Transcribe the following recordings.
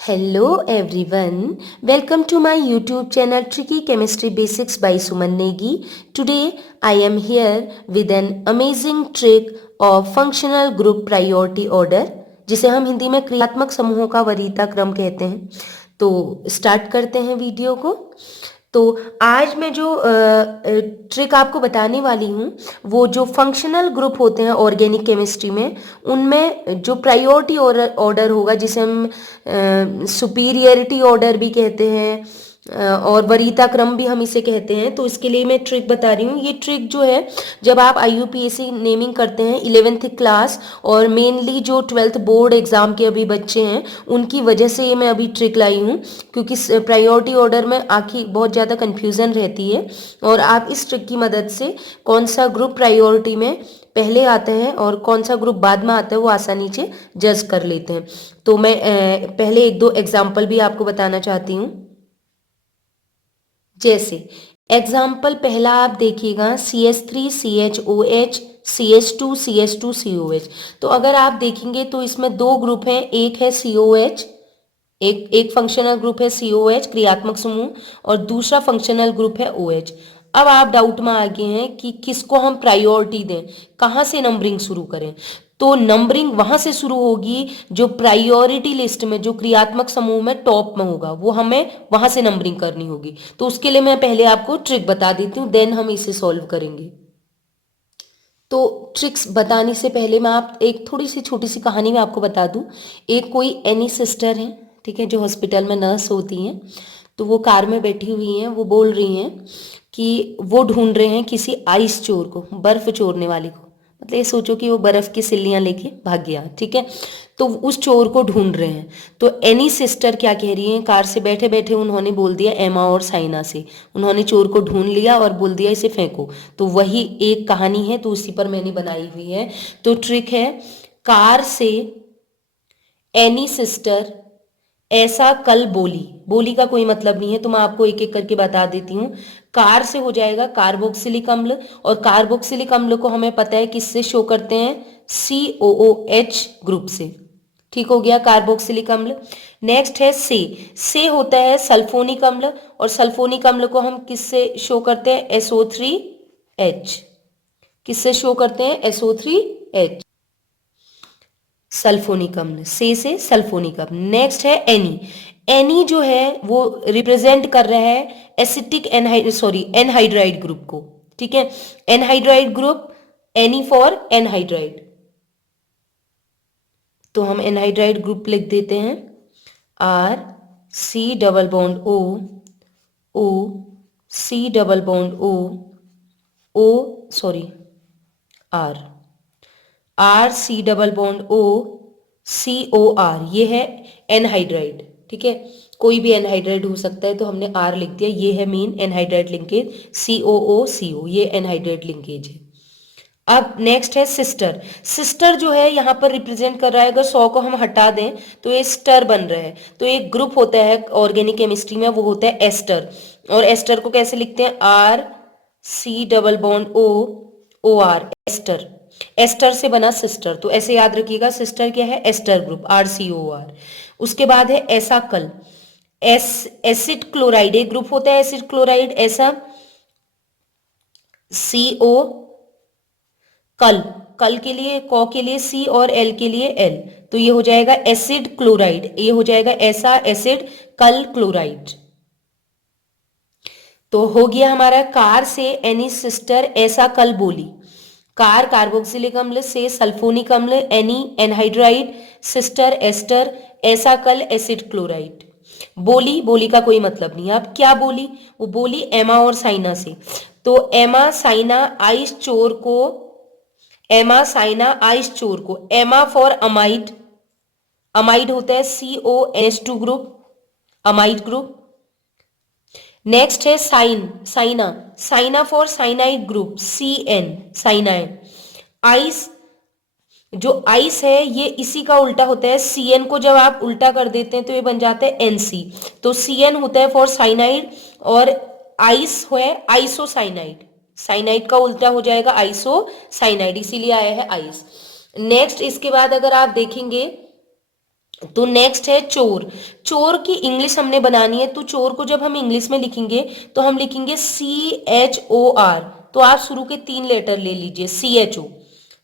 Hello everyone, welcome to my YouTube channel Tricky Chemistry Basics by Suman Negi. Today I am here with an amazing trick of functional group priority order, जिसे हम हिंदी में क्रियात्मक समूहों का वरीयता क्रम कहते हैं। तो स्टार्ट करते हैं वीडियो को। तो आज मैं जो ट्रिक आपको बताने वाली हूँ वो जो फंक्शनल ग्रुप होते हैं ऑर्गेनिक केमिस्ट्री में, उनमें जो प्रायोरिटी ऑर्डर होगा, जिसे हम सुपीरियरिटी ऑर्डर भी कहते हैं और वरीयता क्रम भी हम इसे कहते हैं। तो इसके लिए मैं ट्रिक बता रही हूँ। ये ट्रिक जो है, जब आप IUPAC नेमिंग करते हैं 11th क्लास और मेनली जो 12th बोर्ड एग्जाम के अभी बच्चे हैं, उनकी वजह से ये मैं अभी ट्रिक लाई हूँ, क्योंकि प्रायोरिटी ऑर्डर में आखिर बहुत ज़्यादा कन्फ्यूज़न रहती है। और आप इस ट्रिक की मदद से कौन सा ग्रुप प्रायोरिटी में पहले आता है और कौन सा ग्रुप बाद में आता है वो आसानी से जज कर लेते हैं। तो मैं पहले एक दो एग्जाम्पल भी आपको बताना चाहती हूँ। जैसे एग्जाम्पल पहला आप देखिएगा, CH3CHOH CH2 CH2 COH। तो अगर आप देखेंगे तो इसमें दो ग्रुप हैं, एक है COH, एक फंक्शनल ग्रुप है COH क्रियात्मक समूह, और दूसरा फंक्शनल ग्रुप है OH। अब आप डाउट में आ गए हैं कि किसको हम प्रायोरिटी दें, कहाँ से नंबरिंग शुरू करें। तो नंबरिंग वहां से शुरू होगी जो प्रायोरिटी लिस्ट में, जो क्रियात्मक समूह में टॉप में होगा, वो हमें वहां से नंबरिंग करनी होगी। तो उसके लिए मैं पहले आपको ट्रिक बता देती हूँ, देन हम इसे सॉल्व करेंगे। तो ट्रिक्स बताने से पहले मैं आप एक थोड़ी सी छोटी सी कहानी में आपको बता दूं। एक कोई एनी सिस्टर है, ठीक है, जो हॉस्पिटल में नर्स होती हैं। तो वो कार में बैठी हुई हैं, वो बोल रही हैं कि वो ढूंढ रहे हैं किसी आइस चोर को, बर्फ चोरने वाले को। मतलब ये सोचो कि वो बर्फ की सिल्लियां लेके भाग गया, ठीक है। तो उस चोर को ढूंढ रहे हैं। तो एनी सिस्टर क्या कह रही हैं, कार से बैठे बैठे उन्होंने बोल दिया एमा और साइना से, उन्होंने चोर को ढूंढ लिया और बोल दिया इसे फेंको। तो वही एक कहानी है, तो उसी पर मैंने बनाई हुई है। तो ट्रिक है, कार से एनी सिस्टर ऐसा कल बोली। बोली का कोई मतलब नहीं है, तो मैं आपको एक एक करके बता देती हूँ। कार से हो जाएगा कार्बोक्सिलिक अम्ल, और कार्बोक्सिलिक अम्ल को हमें पता है किससे शो करते हैं, COOH ग्रुप से। ठीक हो गया कार्बोक्सिलिक अम्ल। नेक्स्ट है से होता है सल्फोनिक अम्ल, और सल्फोनिक अम्ल को हम किससे शो करते हैं, SO3H। किससे शो करते हैं, SO3H, सल्फोनिक अम्ल। से सल्फोनिक अम्ल। नेक्स्ट है एनी। एनी जो है वो रिप्रेजेंट कर रहा है एसिटिक एनहाइड्राइड ग्रुप को, ठीक है। Anhydride group, any for anhydride. तो हम एनहाइड्राइड ग्रुप लिख देते हैं, RC double bond O C double bond O RC double bond COR। ये है एनहाइड्राइड, ठीक है। कोई भी एनहाइड्राइड हो सकता है, तो हमने R लिख दिया। ये है मेन एनहाइड्राइड लिंकेज, COO ये एनहाइड्राइड लिंकेज है। अब नेक्स्ट है सिस्टर। सिस्टर जो है यहाँ पर रिप्रेजेंट कर रहा है, अगर 100 को हम हटा दें तो ये स्टर बन रहा है। तो एक ग्रुप होता है ऑर्गेनिक केमिस्ट्री में, वो होता है एस्टर। और एस्टर को कैसे लिखते हैं, RC double bond OR, ester. Ester से बना सिस्टर, तो ऐसे याद रखिएगा। सिस्टर क्या है, एस्टर ग्रुप, RCOR। उसके बाद है ऐसा कल, एसिड क्लोराइड। एक ग्रुप होता है एसिड क्लोराइड, ऐसा CO कल के लिए, कौ के लिए C और L के लिए L। तो ये हो जाएगा एसिड क्लोराइड, ये हो जाएगा ऐसा एसिड कल क्लोराइड। तो हो गया हमारा कार से एनी सिस्टर ऐसा कल बोली। कार कार्बोक्सिलिक अम्ल, से सल्फोनिक अम्ल, एनी एनहाइड्राइड, सिस्टर एस्टर, ऐसा कल एसिड क्लोराइड। बोली का कोई मतलब नहीं। अब क्या बोली, वो बोली एमा और साइना से। तो एमा साइना आइस चोर को एमा फॉर अमाइड, अमाइड होता है CONH2 group, amide group. Next है Saina, Saina for cyanide group CN, cyanide. Ice, जो आइस है ये इसी का उल्टा होता है, CN को जब आप उल्टा कर देते हैं तो ये बन जाता है NC। तो CN होता है फॉर साइनाइड और आइस है आइसोसाइनाइड, साइनाइड का उल्टा हो जाएगा आइसोसाइनाइड, इसीलिए आया है आइस। नेक्स्ट इसके बाद अगर आप देखेंगे तो नेक्स्ट है चोर। चोर की इंग्लिश हमने बनानी है, तो चोर को जब हम इंग्लिश में लिखेंगे तो हम लिखेंगे CHOR। तो आप शुरू के 3 लेटर ले लीजिए,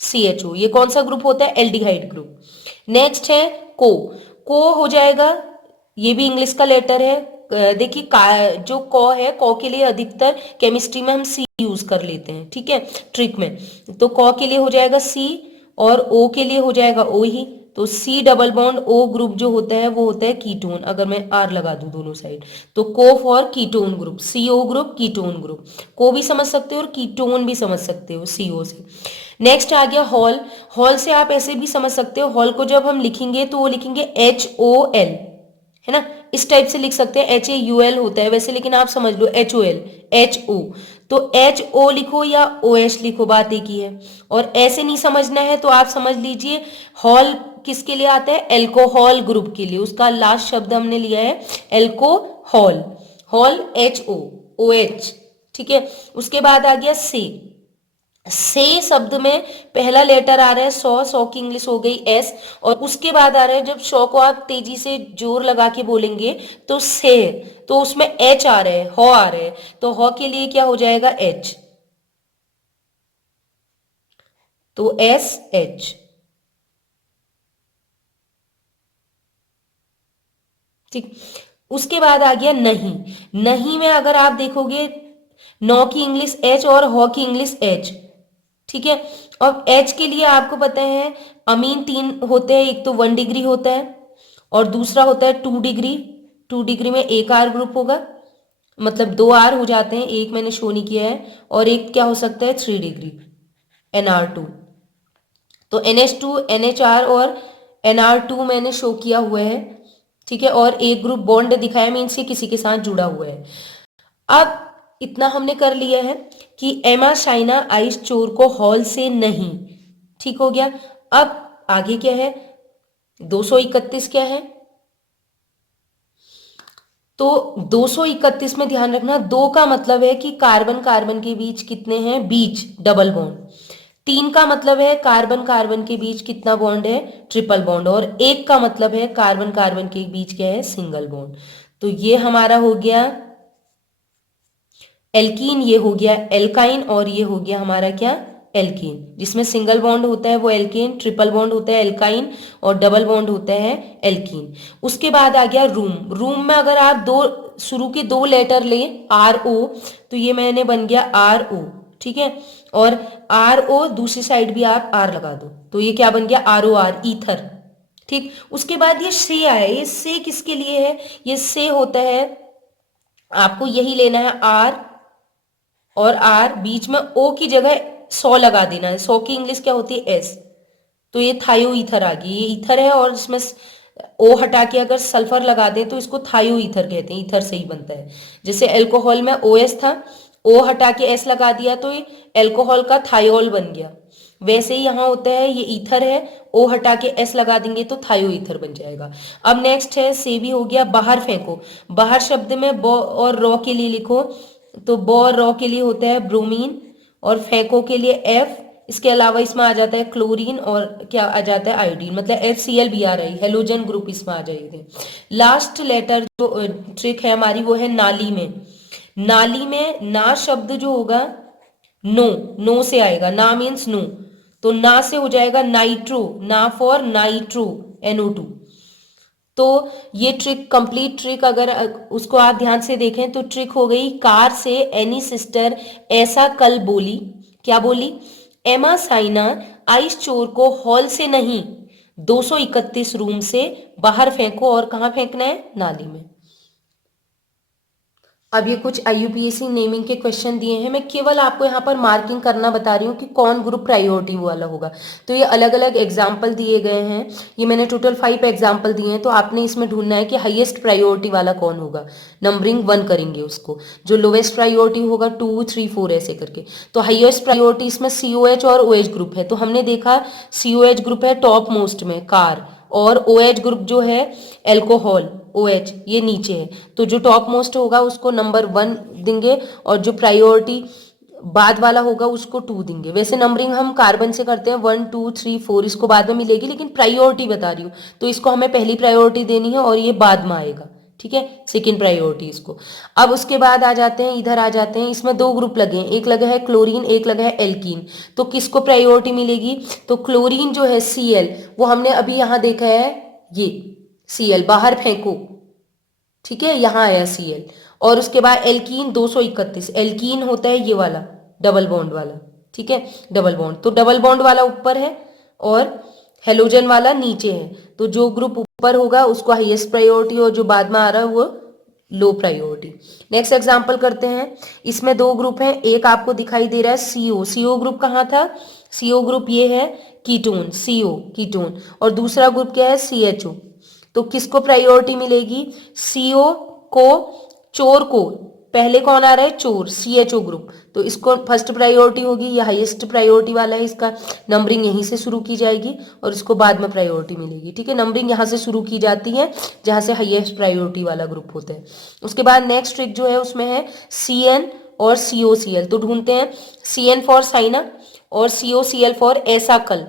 CHO, ये कौन सा ग्रुप होता है? Aldehyde group. नेक्स्ट है को हो जाएगा, ये भी इंग्लिश का लेटर है। देखिए जो को है, को के लिए अधिकतर केमिस्ट्री में हम C यूज कर लेते हैं, ठीक है, ट्रिक में। तो को के लिए हो जाएगा C और O के लिए हो जाएगा O ही। तो C double bond O group जो होता है वो होता है कीटोन, अगर मैं R लगा दूं दोनों साइड। तो को for ketone group, CO group ketone group, को भी समझ सकते हो और कीटोन भी समझ सकते हो CO से। नेक्स्ट आ गया हॉल। हॉल से आप ऐसे भी समझ सकते हो, हॉल को जब हम लिखेंगे तो वो लिखेंगे HOL, है ना, इस टाइप से लिख सकते हैं। HAUL होता है वैसे, लेकिन आप समझ लो HOL, HO। तो HO लिखो या OH लिखो, बात एक ही है। और ऐसे नहीं समझना है तो आप समझ लीजिए हॉल किसके लिए आता है? एल्कोहल ग्रुप के लिए, उसका लास्ट शब्द हमने लिया है एल्कोहल, हॉल HOOH, ठीक है। उसके बाद आ गया से शब्द में पहला लेटर आ रहा है सौ की इंग्लिश हो गई S, और उसके बाद आ रहा है, जब शौ को आप तेजी से जोर लगा के बोलेंगे तो से, तो उसमें H आ रहा है, हो आ रहा है, तो हो के लिए क्या हो जाएगा? H, तो SH, ठीक। उसके बाद आ गया नहीं। नहीं में अगर आप देखोगे नौ की इंग्लिश H और हो की इंग्लिश H, ठीक है। और H के लिए आपको पता है अमीन 3 होते हैं, एक तो 1 डिग्री होता है और दूसरा होता है 2 डिग्री। 2 डिग्री में एक R ग्रुप होगा, मतलब 2 R हो जाते हैं, एक मैंने शो नहीं किया है, और एक क्या हो सकता है 3 डिग्री NR2। तो NH2 NHR और NR2 मैंने शो किया हुआ है, ठीक है, और एक ग्रुप बॉन्ड दिखाया, मीन्स ये किसी के साथ जुड़ा हुआ है। अब इतना हमने कर लिया है कि एमा शाइना आइस चोर को हॉल से नहीं, ठीक हो गया। अब आगे क्या है? 231 क्या है? तो 231 में ध्यान रखना, 2 का मतलब है कि कार्बन कार्बन के बीच कितने हैं? बीच डबल बॉन्ड। 3 का मतलब है कार्बन कार्बन के बीच कितना बॉन्ड है? Triple bond. और 1 का मतलब है कार्बन कार्बन के बीच क्या है? Single bond. तो ये हमारा हो गया एल्कीन, ये हो गया एल्काइन, और ये हो गया हमारा क्या? एल्कीन। जिसमें सिंगल बॉन्ड होता है वो एल्केन, ट्रिपल बॉन्ड होता है एल्काइन, और डबल बॉन्ड होता है एल्कीन। उसके बाद आ गया रूम। रूम में अगर आप शुरू के 2 लेटर लें RO, तो ये मैंने बन गया RO, ठीक है। और RO दूसरी साइड भी आप R लगा दो, तो ये क्या बन गया? ROR, ईथर, ठीक। उसके बाद ये से आया, ये से किसके लिए है? ये से होता है, आपको यही लेना है R और R, बीच में O की जगह 100 लगा देना है। 100 की इंग्लिश क्या होती है? S। तो ये थायो ईथर आ गई, ये ईथर है, और इसमें O हटा के अगर सल्फर लगा दें तो इसको थायो ईथर कहते हैं, ईथर से ही बनता है। जैसे एल्कोहल में OS था, O हटा के S लगा दिया तो ये एल्कोहल का थायोल बन गया। वैसे ही यहाँ होता है, ये ईथर है, O हटा के S लगा देंगे तो थायो ईथर बन जाएगा। अब नेक्स्ट है से भी हो गया बाहर फेंको। बाहर शब्द में बो और रॉ के लिए लिखो, तो बो और रॉ के लिए होता है ब्रोमीन, और फेंको के लिए F। इसके अलावा इसमें आ जाता है क्लोरीन, और क्या आ जाता है? आयोडीन, मतलब FCl भी आ रही, हेलोजन ग्रुप इसमें आ जाएंगे। लास्ट लेटर जो ट्रिक है हमारी वो है नाली में। नाली में ना शब्द जो होगा नो, नो से आएगा, ना मीन्स नो, तो ना से हो जाएगा नाइट्रो, ना फॉर नाइट्रो NO2। तो ये ट्रिक, कंप्लीट ट्रिक अगर उसको आप ध्यान से देखें तो ट्रिक हो गई। कार से एनी सिस्टर ऐसा कल बोली, क्या बोली? एमा साइना आइस चोर को हॉल से नहीं 231 रूम से बाहर फेंको, और कहाँ फेंकना है? नाली में। अब ये कुछ IUPAC नेमिंग के क्वेश्चन दिए हैं, मैं केवल आपको यहाँ पर मार्किंग करना बता रही हूँ कि कौन ग्रुप प्रायोरिटी वाला होगा। तो ये अलग अलग एग्जाम्पल दिए गए हैं, ये मैंने टोटल 5 एग्जाम्पल दिए हैं, तो आपने इसमें ढूंढना है कि हाईएस्ट प्रायोरिटी वाला कौन होगा। नंबरिंग 1 करेंगे उसको, जो लोवेस्ट प्रायोरिटी होगा 2 3 4 ऐसे करके। तो हाईएस्ट प्रायोरिटी इसमें COH और OH ग्रुप है, तो हमने देखा COH ग्रुप है टॉप मोस्ट में कार, और OH ग्रुप जो है एल्कोहल OH ये नीचे है। तो जो टॉप मोस्ट होगा उसको नंबर 1 देंगे, और जो प्रायोरिटी बाद वाला होगा उसको 2 देंगे। वैसे नंबरिंग हम कार्बन से करते हैं 1 2 3 4, इसको बाद में मिलेगी, लेकिन प्रायोरिटी बता रही हूँ, तो इसको हमें पहली प्रायोरिटी देनी है और ये बाद में आएगा, ठीक है, सेकेंड प्रायोरिटी इसको। अब उसके बाद आ जाते हैं, इधर आ जाते हैं, इसमें 2 ग्रुप लगे हैं, एक लगा है क्लोरीन, एक लगा है एल्कीन। तो किसको प्रायोरिटी मिलेगी? तो क्लोरीन जो है Cl, वो हमने अभी यहाँ देखा है, ये Cl बाहर फेंको, ठीक है, यहाँ आया Cl। और उसके बाद एल्कीन 231, एल्कीन होता है ये वाला डबल बॉन्ड वाला, ठीक है, डबल बॉन्ड। तो डबल बॉन्ड वाला ऊपर है और हेलोजन वाला नीचे है, तो जो ग्रुप ऊपर होगा उसको हाईएस्ट प्रायोरिटी, और जो बाद में आ रहा है वो लो प्रायोरिटी। नेक्स्ट एग्जांपल करते हैं, इसमें 2 ग्रुप हैं, एक आपको दिखाई दे रहा है CO ग्रुप कहाँ था? CO ग्रुप ये है कीटोन, CO कीटोन, और दूसरा ग्रुप क्या है? CHO। तो किसको प्रायोरिटी मिलेगी? CO को, चोर को, पहले कौन आ रहा है? चोर, CHO ग्रुप, तो इसको फर्स्ट प्रायोरिटी होगी, ये हाईएस्ट प्रायोरिटी वाला है, इसका नंबरिंग यहीं से शुरू की जाएगी और इसको बाद में प्रायोरिटी मिलेगी, ठीक है। नंबरिंग यहाँ से शुरू की जाती है जहाँ से हाईएस्ट प्रायोरिटी वाला ग्रुप होता है। उसके बाद नेक्स्ट ट्रिक जो है उसमें है CN और COCl। तो ढूंढते हैं, CN फॉर साइना और COCl फॉर ऐसा कल।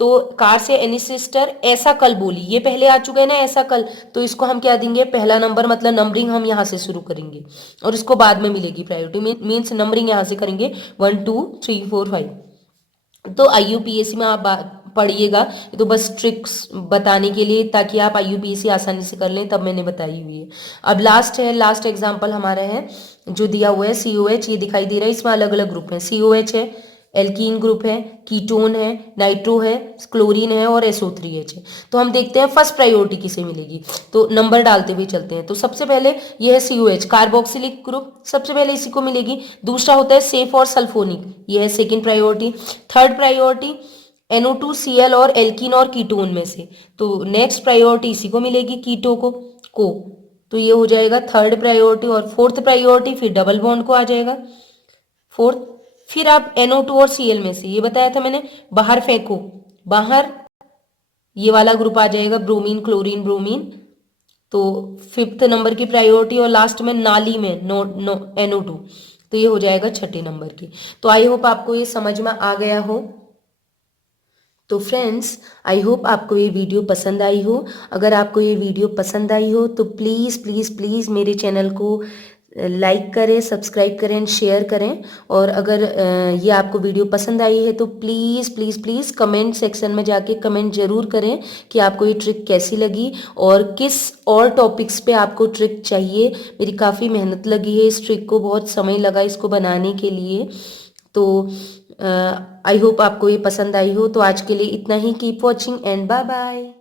तो कार से एनी सिस्टर ऐसा कल बोली, ये पहले आ चुका है ना ऐसा कल, तो इसको हम क्या देंगे? पहला नंबर, मतलब नंबरिंग हम यहाँ से शुरू करेंगे और इसको बाद में मिलेगी प्रायोरिटी, मीन्स नंबरिंग यहाँ से करेंगे 1 2 3 4 5। तो IUPAC में आप पढ़िएगा, ये तो बस ट्रिक्स बताने के लिए ताकि आप IUPAC आसानी से कर लें, तब मैंने बताई हुई है। अब लास्ट है, लास्ट एग्जाम्पल हमारा है जो दिया हुआ है COH, ये दिखाई दे रहा है, इसमें अलग अलग ग्रुप है, COH है, एल्कीन ग्रुप है, कीटोन है, नाइट्रो है, क्लोरीन है और SO3H है। तो हम देखते हैं फर्स्ट प्रायोरिटी किसे मिलेगी, तो नंबर डालते हुए चलते हैं। तो सबसे पहले ये है COH कार्बोक्सिलिक ग्रुप, सबसे पहले इसी को मिलेगी। दूसरा होता है सेफ और सल्फोनिक, ये है second priority. Third priority NO2Cl और एल्कीन और कीटोन में से, तो नेक्स्ट प्रायोरिटी इसी को मिलेगी, कीटो को तो ये हो जाएगा थर्ड प्रायोरिटी। और फोर्थ प्रायोरिटी फिर डबल बॉन्ड को आ जाएगा फोर्थ। फिर आप NO2 और Cl में से, ये बताया था मैंने, बाहर फेंको, बाहर ये वाला ग्रुप आ जाएगा, ब्रोमीन क्लोरीन ब्रोमीन, तो फिफ्थ नंबर की प्रायोरिटी। और लास्ट में नाली में NO2, तो ये हो जाएगा छठे नंबर की। तो आई होप आपको ये समझ में आ गया हो। तो फ्रेंड्स, आई होप आपको ये वीडियो पसंद आई हो। अगर आपको ये वीडियो पसंद आई हो तो प्लीज़ प्लीज़ प्लीज़ मेरे चैनल को लाइक करें, सब्सक्राइब करें एंड शेयर करें। और अगर ये आपको वीडियो पसंद आई है तो please please please comment section में जाके कमेंट ज़रूर करें कि आपको ये ट्रिक कैसी लगी और किस और टॉपिक्स पे आपको ट्रिक चाहिए। मेरी काफ़ी मेहनत लगी है इस ट्रिक को, बहुत समय लगा इसको बनाने के लिए। तो आई होप आपको ये पसंद आई हो। तो आज के लिए इतना ही। Keep watching and bye bye.